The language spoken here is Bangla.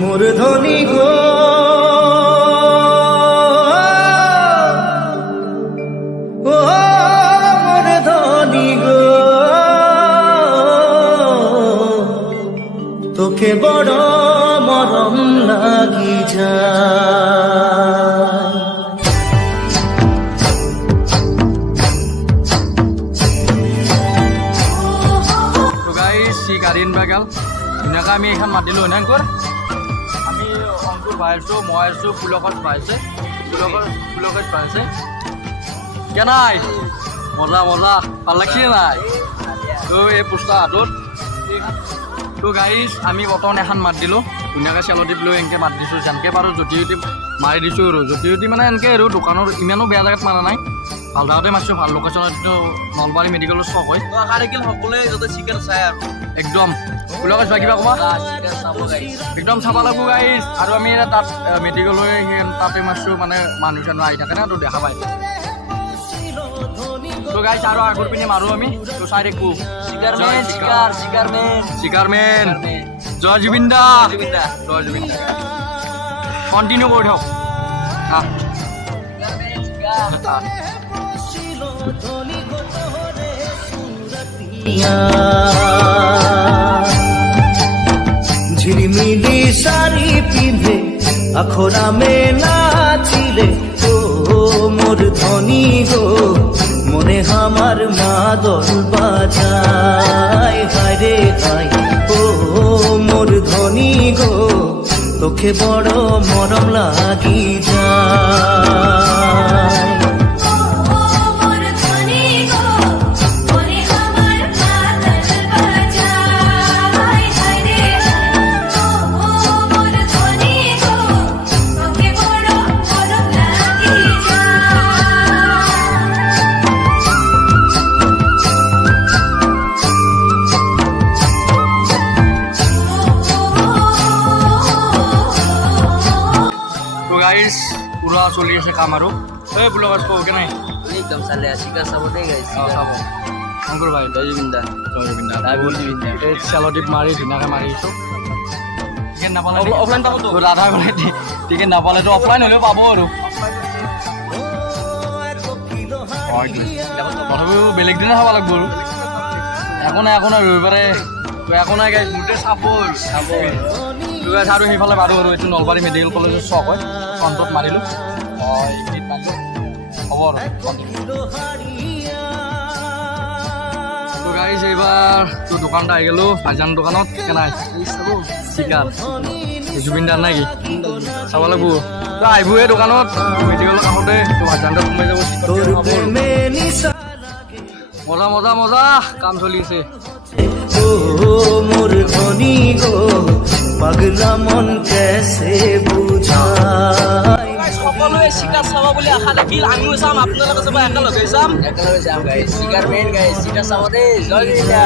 মোর ধনী গো ও মোর ধনী গো তোকে বড় মরম লাগি যায়। গাড়ী আনিব গ'ল ধুনীয়াকৈ আমি এইখন মাতিলোঁ হয় না আমি অংকুৰ ভাই আছোঁ, মই আছোঁ, পুলকত ভাই আছে, পুলকত ভাই আছে। কেনাই মজা মজা ভাল লাগছে নাই তো এই পোষ্টাৰ হাতত তো গাড়ী আমি বৰ্তমান এখন মাত দিলোঁ ধুনীয়াকৈ চেলটিপ লৈ এনেকৈ মাত দিছোঁ যেনেকৈ পাৰোঁ জুতি জুতি মাৰি দিছোঁ আৰু জুতি জুতি মানে এনেকৈ আৰু দোকানৰ ইমানো বেয়া জেগাত মাৰা নাই, ভাল জেগাতে মাৰিছোঁ, ভাল লোকেশ্যনত নলবাৰী মেডিকেলৰ চক হয় সকলোৱে যাতে চিকেন চাই আৰু একদম পুলকত ভাই কিবা ক'বা একদম চাব লাগিব গাইজ। আৰু আমি তাত মেডিকেললৈ তাতে মাৰিছোঁ মানে মানুহ চানুহ আহি থাকে না তো দেখা পায় তো গাইজ আৰু আগৰ পিনে মাৰোঁ আমি তো চাই দেখো চিকাৰমেন জয় জুবিন দা জয় জুবিন দা কণ্টিনিউ কৰি থাকক ঝিলিমিলি শাড়ি পিঁধে আখরামে নাচিলে ও মোর ধনী গো মনে আমার মাদল বাজায় হায় রে হায় ও মোর ধনী গো তোকে বড় মরম লাগি যায়। গাইজ পুৰা চলি আছে কাম আৰু এই পুলকত কওঁ কেনে একদম চালে চিকেন চাব দেই গাইছ চাব শংকৰ ভাই জয় জুবিন দা এই চেলটিপ মাৰি ধুনীয়াকৈ মাৰি দিছোঁ টিকেট নাপালে অফলাইন পাবতো ৰাধা গ'লে টিকেট নাপালেতো অফলাইন হ'লেও পাব আৰু তথাপিও বেলেগ দিনা চাব লাগিব আৰু একো নাই ৰবিবাৰে একো নাই গাইজ গোটেই চাব আৰু সেইফালে মাৰোঁ আৰু এইটো নলবাৰী মেডিকেল কলেজৰ চক হয় ফ্ৰণ্টত মাৰিলোঁ এইখিনিত মাৰিলোঁ হ'ব আৰু তো গাইজ এইবাৰ তোৰ দোকানত আহি গ'লোঁ ভাইজান দোকানত কেনাই চিকান জুবিন দাৰ নাই কি চাব লাগিব তো আহিবই দোকানত মেডিকেলৰ কাষতে তো ভাইজানটা সোমাই যাব মজা মজা মজা কাম চলি আছে ও মোর ধনী গো পাগলা মন কেসে বুঝায়। সকলোৱে চিকেন চাব বুলি আশা ৰাখিল, আমিও চাম, আপোনালোকে চাব, একেলগে যাম গাইছ চিকেন মেইন গাইছ চিকেন চাব দেই জয় জুবিন দা।